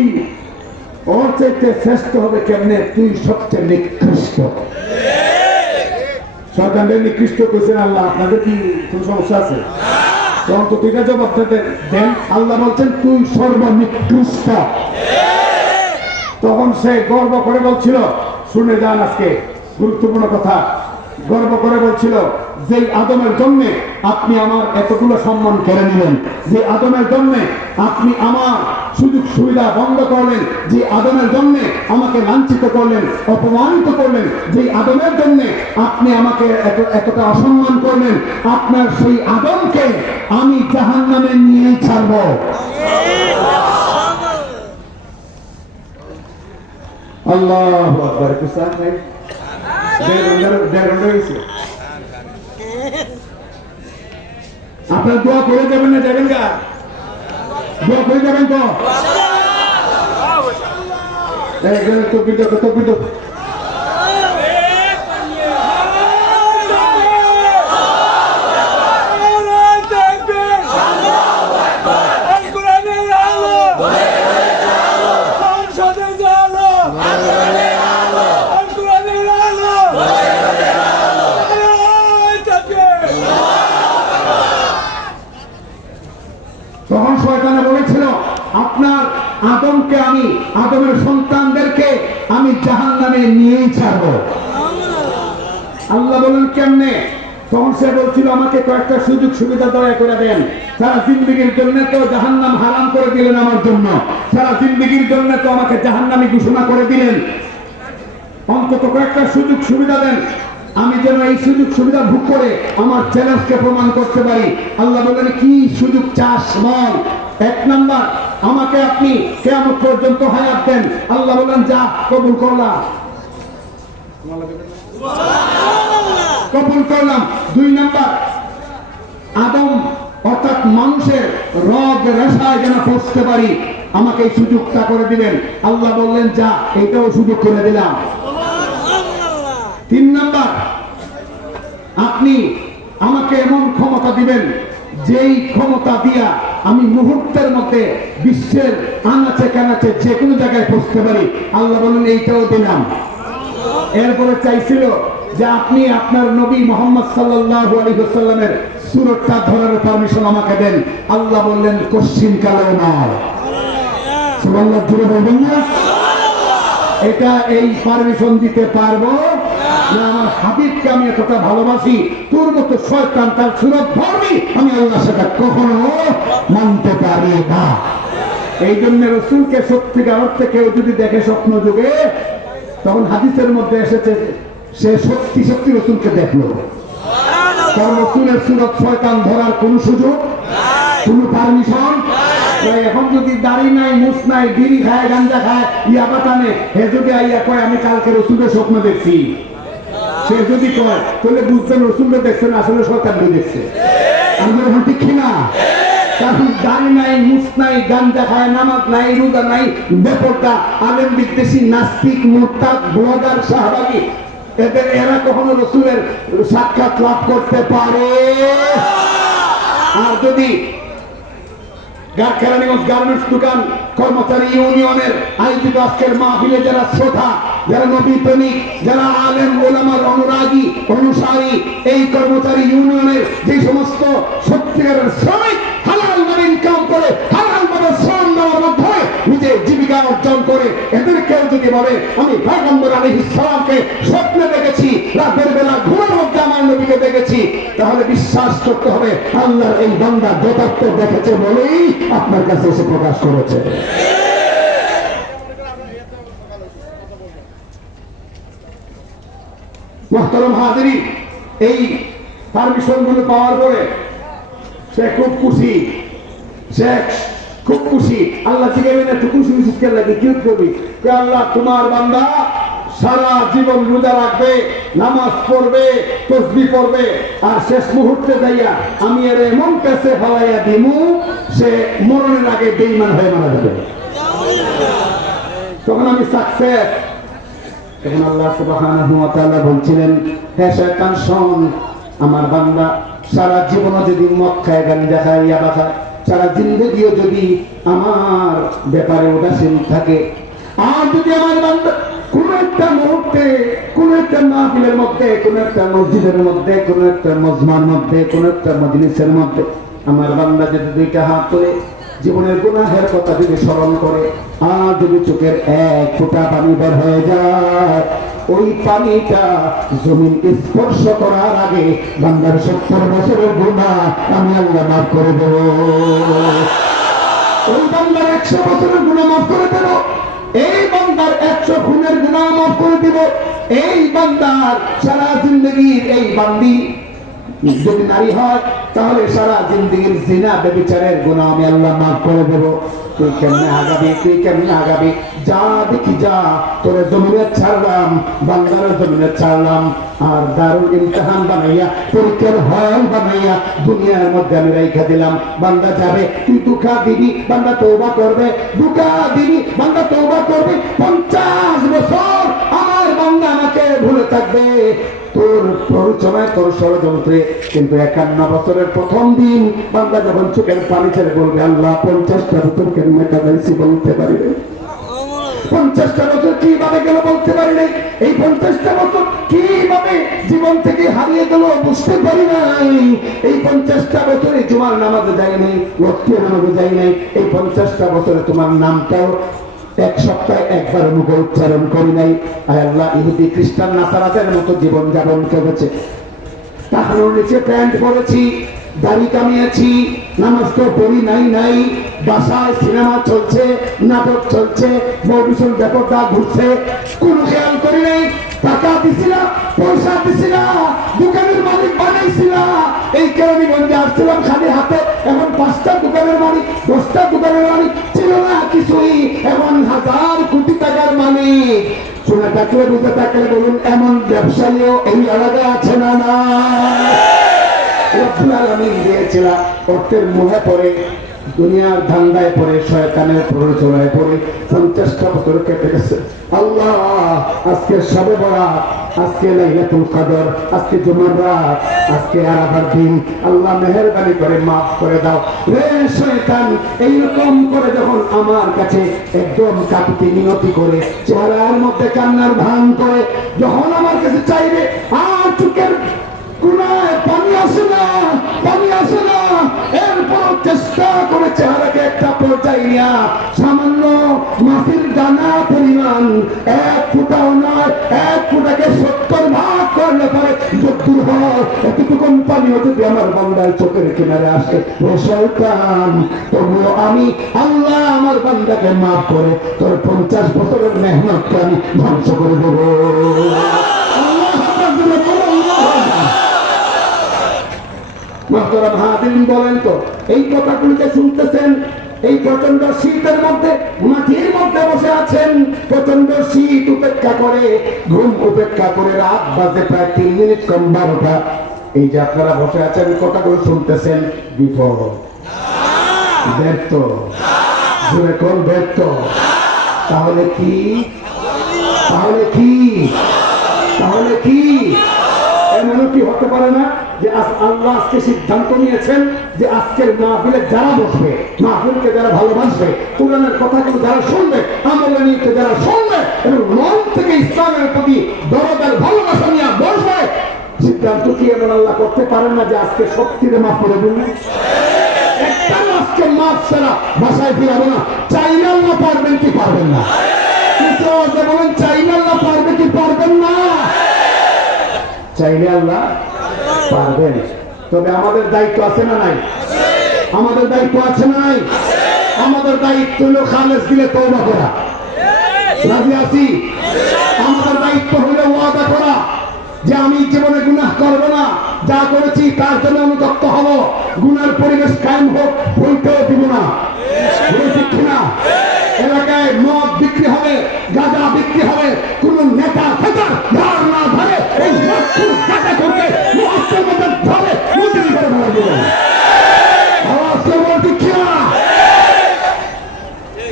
ওর চাইতে শ্রেষ্ঠ হবে কেমনে? তুই সবচেয়ে নিকৃষ্ট। শয়তানদের নিকৃষ্ট কইছেন আল্লাহ। আপনাদের কি কোন সমস্যা আছে? তখন তো ঠিক আছে জবাব দেন। আল্লাহ বলছেন তুই সর্বনিকৃষ্ট। তখন সে গর্ব করে বলছিল, শুনে যান আজকে গুরুত্বপূর্ণ কথা, গর্ব করে বলছিল যে আদমের জন্য আপনি আমার এতগুলো সম্মান করে নিলেন, যে আদমের জন্য আপনি আমার সুযোগ সুবিধা বন্ধ করলেন, যে আদমের জন্য আমাকে লাঞ্ছিত করলেন, অপমানিত করলেন, যে আদমের জন্য আপনি আমাকে এতটা অসম্মান করলেন, আপনার সেই আদমকে আমি জাহান্নামে নিয়ে ছাড়ব। আল্লাহু আকবার। আপনার দোয়া করে যাবেন না? যাবেন গা? দোয়া করে যাবেন তো? তখন শয়তানে বলেছিল আপনার আদমকে আমি, আদমের সন্তানদেরকে আমি জাহান্নামে নিয়েই ছাড়ব। আল্লাহ বলেন কেমনে? তখন সে বলছিল আমাকে কয়েকটা সুযোগ সুবিধা দয়া করে দেন। সারা জিন্দগির জন্য তো জাহান্নাম হারাম করে দিলেন আমার জন্য, সারা জিন্দগির জন্য তো আমাকে জাহান্নামী ঘোষণা করে দিলেন, অন্তত কয়েকটা সুযোগ সুবিধা দেন, আমি যেন এই সুযোগ সুবিধা ভোগ করে আমার চ্যালেঞ্জকে প্রমাণ করতে পারি। আল্লাহ বলেন কি সুযোগ চাস বল? 1 নাম্বার, আমাকে আপনি কিয়ামত পর্যন্ত হায়াত দেন। আল্লাহ বলেন যা, কবুল করলাম, কবুল করলাম। 2 নাম্বার, আদম অর্থাৎ মানুষের রগ রেশায় যেন পৌঁছতে পারি, আমাকে এই সুযোগটা করে দিবেন। আল্লাহ বললেন যা, এটাও সুযোগ করে দিলাম। 3 নাম্বার, আপনি আমাকে এমন ক্ষমতা দিবেন যেই ক্ষমতা দিয়া আমি মুহূর্তের মধ্যে বিশ্বের আনাচে কানাচে যে কোনো জায়গায় পৌঁছতে পারি। আল্লাহ বলেন এইটাও দিলাম। এরপরে চাইছিল যে আপনি আপনার নবী মুহাম্মদ সাল্লাল্লাহু আলাইহি ওয়াসাল্লামের সুরতটা ধরার পারমিশন আমাকে দেন। আল্লাহ বললেন কোশ্চিন কালেও নয়। সুবহানাল্লাহ জুড়ে বলবেন না? এটা এই পারমিশন দিতে পারবো না? আমার হাবিবকে আমি এতটা ভালোবাসি, তোর মতো শয়তান তার সুরত ধর্মী আমি আল্লাহ সেটা কখনো মানতে পারি না। এই জন্য রসুলকে সত্যিকার অর্থে কেউ যদি দেখে স্বপ্ন যুগে, তখন হাদিসের মধ্যে এসেছে সে সত্যি সত্যি রসুলকে দেখলো। তার রসুলের সুরত শয়তান ধরার কোন সুযোগ, কোন পারমিশন। এখন যদি দাড়ি নাই, মুছ নাই, বিড়ি খায়, গাঞ্জা খায়, ইয়াবা টানে, হে যদি আইয়া কয় আমি কালকে রসুলের স্বপ্ন দেখছি, সে যদি কয় তাহলে বুঝবেন রসুলকে দেখছেন, আসলে শয়তানকে দেখছে। আমাদের এখন ঠিক না? কারণ দাড়ি নাই, মুছ নাই, গাঞ্জা খায়, নামাজ নাই, রোজা নাই, বেপরদা, আলেম বিদ্বেষী, নাস্তিক, মুরতাদ, ব্লগার, শাহবাগী, এরা কখনো রসুলের সাক্ষাৎ লাভ করতে পারে? আর যদি কেরানীগঞ্জ গার্মেন্টস দোকান কর্মচারী ইউনিয়নের আয়োজিত আজকের মাহফিলে যারা শ্রোতা, যারা নবী প্রেমিক, যারা আলেম ওলামার অনুরাগী অনুসারী, এই কর্মচারী ইউনিয়নের যে সমস্ত সত্যিকারের শ্রমিক হালাল ভাবে ইনকাম করে, হালাল ভাবে শ্রম দেওয়ার মাধ্যমে নিজের জীবিকা অর্জন করে, এদেরকেও যদি বলে আমি পয়গম্বর আলাইহিস সালামকে স্বপ্নে দেখেছি, রাতের বেলা ঘুমের মধ্যে আমার নবীকে দেখেছি, তাহলে বিশ্বাস করতে হবে আল্লাহর এই বান্দা যথার্থ দেখেছে বলেই আপনার কাছে এসে প্রকাশ করেছে। মুহতারাম হাজিরিন, এই পারমিশন গুলো পাওয়ার পরে সে খুব খুশি, সে খুব খুশি। আল্লাহ জিজ্ঞাসা একটু খুশি খুশি লাগে, কি করবি? আল্লাহ তোমার বান্দা সারা জীবন রোজা রাখবে, নামাজ পড়বে, তাসবিহ পড়বে, আর শেষ মুহূর্তে যাইয়া আমি এর এমন কাছে ফলাইয়া দিমু সে মরণের আগে বেঈমান হয়ে মারা যাবে। তখন আমি সাকসেস। তখন আল্লাহ সুবহানাহু ওয়া তাআলা বলছিলেন, হে শয়তান শোন, আমার বান্দা সারা জীবন যদি মদ খায়, গাঞ্জা খায়, ইয়াবা খায়, সারা জিন্দেগিও যদি আমার ব্যাপারে উদাসীন থাকে, আর যদি আমার বান্দা কোন একটা মুহূর্তে, কোন একটা মাহফিলের মধ্যে, কোন একটা মসজিদের মধ্যে, কোন একটা মজমার মধ্যে, কোন একটা মজলিসের মধ্যে আমার বান্দা যদি দুইটা হাত তুলে জীবনের গুনাহের কথা যদি স্মরণ করে, আর যদি চোখের এক ফোঁটা পানি বের হয়ে যায়, ওই পানিটা জমিন স্পর্শ করার আগে বান্দার 70 বছরের গুনাহ আমি আল্লাহ মাফ করে দেব। ওই বান্দার 100 বছরের গুনাহ মাফ করে দেব। এই বান্দার 100 খুনের গুনাহ মাফ করে দিব। এই বান্দার সারা জিন্দগির, এই বান্দি যদি নারী হয় তাহলে সারা জিন্দগির জিনা ব্যভিচারের গুনাহ আমি আল্লাহ মাফ করে দেব। তুই কেমনে আগাবি, তুই কেমনে আগাবি, যা দেখি যা, তোরে জমিনে ছাড়লাম, বান্দার জমিনে ছাড়লাম, আর দারুল ইমতিহান বানাইয়া, পরীক্ষার হল বানাইয়া দুনিয়ার মধ্যে আমি রাইখা দিলাম। বান্দা যাবে, তুই দুঃখা দিবি, বান্দা তওবা করবে, দুঃখা দিবি, বান্দা তওবা করবে। 50 বছর আমার বান্দা আমাকে ভুলে থাকবে তোর প্ররোচনায়, তোর ষড়যন্ত্রে, কিন্তু 51 বছরের প্রথম দিন বান্দা যখন চোখের পানি ছেড়ে বলবে, আল্লাহ 50টা বছর কেমনে কাটাইছি বলতে পারিবে, 50টা বছর কিভাবে গেল বলতে পারি নাই, এই 50টা বছর কিভাবে জীবন থেকে হারিয়ে গেল বুঝতে পারি নাই, এই 50টা বছরে তোমার নামাজে যাই নাই, ওয়াক্তের নামাজে যাই নাই, এই 50টা বছরে তোমার নামটাও এক সপ্তাহে একবার মুখে উচ্চারণ করি নাই। আয় আল্লাহ, ইহুদি খ্রিস্টান নাসারাদের মতো জীবন যাপন করেছে, তাহলে নিচে প্যান্ট পরেছি, দাড়ি কামিয়েছি, নামাজ তো পড়ি নাই, বাসায় সিনেমা চলছে, নাটক চলছে, মৌসুম ব্যাপারটা ঘুরছে, কোন খেয়াল করি নাই। টাকা দিছিলাম, পয়সা দিছিলাম, দোকানের মালিক বানাইছিলাম, এই কেরানীগঞ্জে আসছিলাম খালি হাতে, এখন 5টা দোকানের মালিক, 10টা দোকানের মালিক ছিল না কিছুই, এখন 1000 কোটি টাকার মালিক। শুনে থাকলে বুঝে থাকলে বলুন, এমন ব্যবসায়ীও এই এলাকায় আছে না? না, রব্বুল আলামিন দিয়েছিলাম অর্থের মোহে পড়ে, দুনিয়ার ধান্দায় পড়ে, শয়তানের প্ররোচনায় পড়ে 50টা বছর কেটে গেছে। আল্লাহ, আজকে শবে বরাত, আজকে লাইলাতুল কদর, আজকে জুমার রাত, আজকে আরাফার দিন, আল্লাহ মেহেরবানি করে মাফ করে দাও রে শয়তান। এইরকম করে যখন আমার কাছে একদম কাকুতি মিনতি করে, চেহারার মধ্যে কান্নার ভান করে যখন আমার কাছে চাইবে, আর চোখের কোনায় পানি আসে না, এরপর চেষ্টা করে চেহারাকে একটা পর্যায়ে নিয়ে সামান্য দানা পরিমাণ, 1 ফুটাও নয়, 1 ফুটাকে 70 ভাগ করলে পরে যদ্দুর হয় এতটুকুন পানিও যদি আমার বান্দার চোখের কিনারে আসে ও শয়তান, তবুও আমি আল্লাহ আমার বান্দাকে মাফ করে তোর 50 বছরের মেহনতকে আমি ধ্বংস করে দেবো। বলেন তো, এই কথাগুলিকে শুনতেছেন, এই প্রচন্ড শীতের মধ্যে মাটির মধ্যে বসে আছেন, প্রচন্ড শীত উপেক্ষা করে, ঘুম উপেক্ষা করে, রাত বাজে প্রায় 3 মিনিট কম 12টা, এই যে আপনারা বসে আছেন কথাগুলো শুনতেছেন, বিফল, ব্যর্থ, জোরে কোন ব্যর্থ, তাহলে কি, তাহলে কি, তাহলে কি এমনও কি হতে পারে না যে আল্লাহ আজকে সিদ্ধান্ত নিয়েছেন যে আজকের মাহফিলে যারা বসবে, মাহফিলকে যারা ভালোবাসবে, কোরআনের কথাগুলো যারা শুনবে, আমলে নিয়ে যারা শুনবে এবং মন থেকে ইসলামের প্রতি দরদের ভালোবাসা নিয়ে বসবে, সিদ্ধান্ত কি এমন আল্লাহ করতে পারেন না যে আজকে সত্যিরে মাফ করে দিন? একটা আজকে মাফ ছাড়া বাসায় ফিরাবো না, চাইলে আল্লাহ পারবেন কি পারবেন না? বলেন চাইলে আল্লাহ পারবে কি পারবেন না? চাইলে আল্লাহ পারবেন, তবে আমাদের দায়িত্ব আছে না নাই? আমাদের দায়িত্ব আছে না নাই? আমাদের দায়িত্ব হলো খালেস দিলে তওবা করা, রাজি আছি? আমাদের দায়িত্ব হলো ওয়াদা করা যে আমি জীবনে গুনাহ করব না, যা করেছি তার জন্য অনুতপ্ত হব, গুনার পরিবেশ কায়েম হোক, ভুলতেও দিব না, ঠিক না? এলাকায় মদ বিক্রি হবে, গাঁজা বিক্রি হবে, কোন নেতা ফেতা ধার না ধরে এই গাঁজা করবে মহাত্মার মধ্যে ধরে মুদ্রি করে ফেলা দেবে।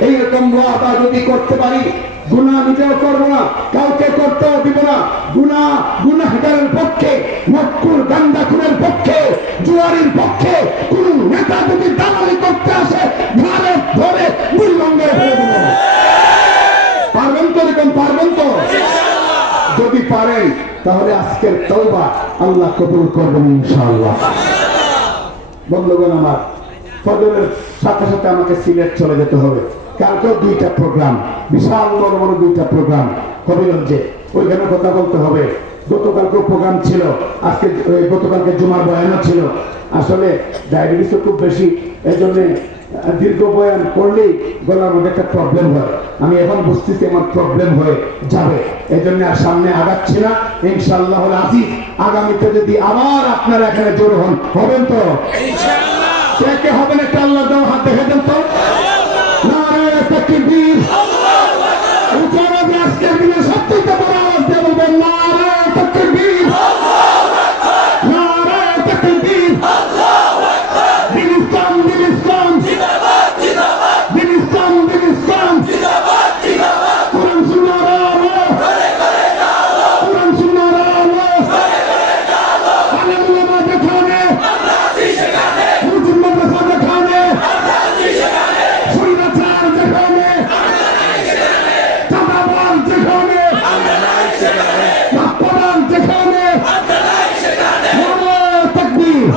এইরকম ওয়াদা যদি করতে পারি, গুনাহ নিজেও করবো না, কাউকে করতেও দিব না, গুনাহগারের পক্ষে, মক্কুর গান্ডাখুরের পক্ষে, জুয়ারির পক্ষে কোন নেতা যদি দালালি করতে আসে ঘরে ধরে মূল্যঙ্গে ফেলে দেব। পারবেন তো? এরকম পারবেন তো? যদি পারেন তাহলে আজকের তওবা আল্লাহ কবুল করবেন ইনশাআল্লাহ। বন্ধুগণ আমার, ফজরের সাথে সাথে আমাকে সিলেট চলে যেতে হবে, কালকেও 2টা প্রোগ্রাম, বিশাল বড় বড় 2টা প্রোগ্রাম হবিগঞ্জে, ওইখানে কথা বলতে হবে। গতকালকেও প্রোগ্রাম ছিল, আজকে গতকালকে জুমার বয়ানও ছিল। আসলে ডায়াবেটিসও খুব বেশি, এই জন্য দীর্ঘ বয়ান করলেই গলার মধ্যে একটা প্রবলেম হয়। আমি এখন বুঝতেছি আমার প্রবলেম হয়ে যাবে, এই জন্য আর সামনে আগাচ্ছি না। ইনশাআল্লাহ আজিজ আগামীতে যদি আবার আপনারা এখানে জড়ো হবেন তো কে কে হবেন একটা আল্লাহ দেওয়া হাত দেখে দেন তো। নারায়ে তাকবীর, আজকের দিনে সবচেয়ে বড় আওয়াজ দিয়ে বলবেন নারায়ে তাকবীর, নারায়ে তাকবীর, দিন ইসলাম, দিন ইসলাম, দিন ইসলাম, দিন ইসলাম, কোরআন সুন্নাহর আলো, কোরআন সুন্নাহর আলো, আলেম ওলামা যেখানে, মুসলিম মাদ্রাসা যেখানে, শরীয়তচার যেখানে, চাঁদাবাজ যেখানে, নাপ্পাদান যেখানে, নারায়ে তাকবীর।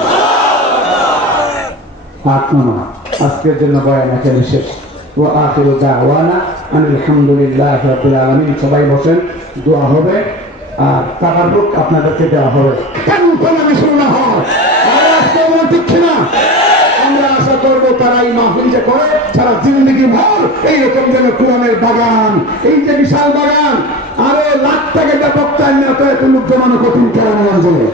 আজকের জন্য বয়ান এখানে শেষ। ওয়া আখিরু দাওয়ানা আনিল হামদুলিল্লাহি রাব্বিল আলামিন। সবাই বসেন, দোয়া হবে আর তাবাররুক আপনাদেরকে দেওয়া হবে। কেন আমি শুননা হয় আওয়াজ কেমন ঠিক না? আমরা আশা করব তারা এই মাহফিল যে করে সারা জিন্দগি ভর এইরকম যেন কোরআনের বাগান, এই যে বিশাল বাগান, আরো লাখ টাকা বক্তায় না তো এত লোক জমানো কঠিন কেরাম অঞ্চলে।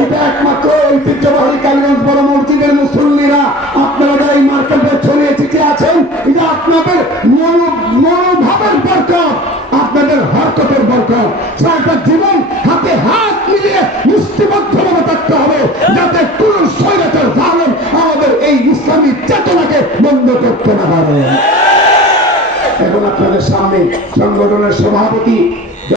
এটা একমাত্র ঐতিহ্যবাহী কালীগঞ্জ বড় মসজিদের মুসল্লিরা, আপনারা যারা এই মার্কেটে ছড়িয়ে ছিটিয়ে আছেন, এটা আপনাদের মনোভাবের বরকত, আপনাদের হরকতের বরকত। সারাটা জীবন হাতে হাত মিলিয়ে মুষ্টিবদ্ধভাবে থাকতে হবে যাতে কোন স্বৈরাচার জালেম আমাদের এই ইসলামী চেতনাকে বন্ধ করতে না পারে। এখন আপনাদের সামনে সংগঠনের সভাপতি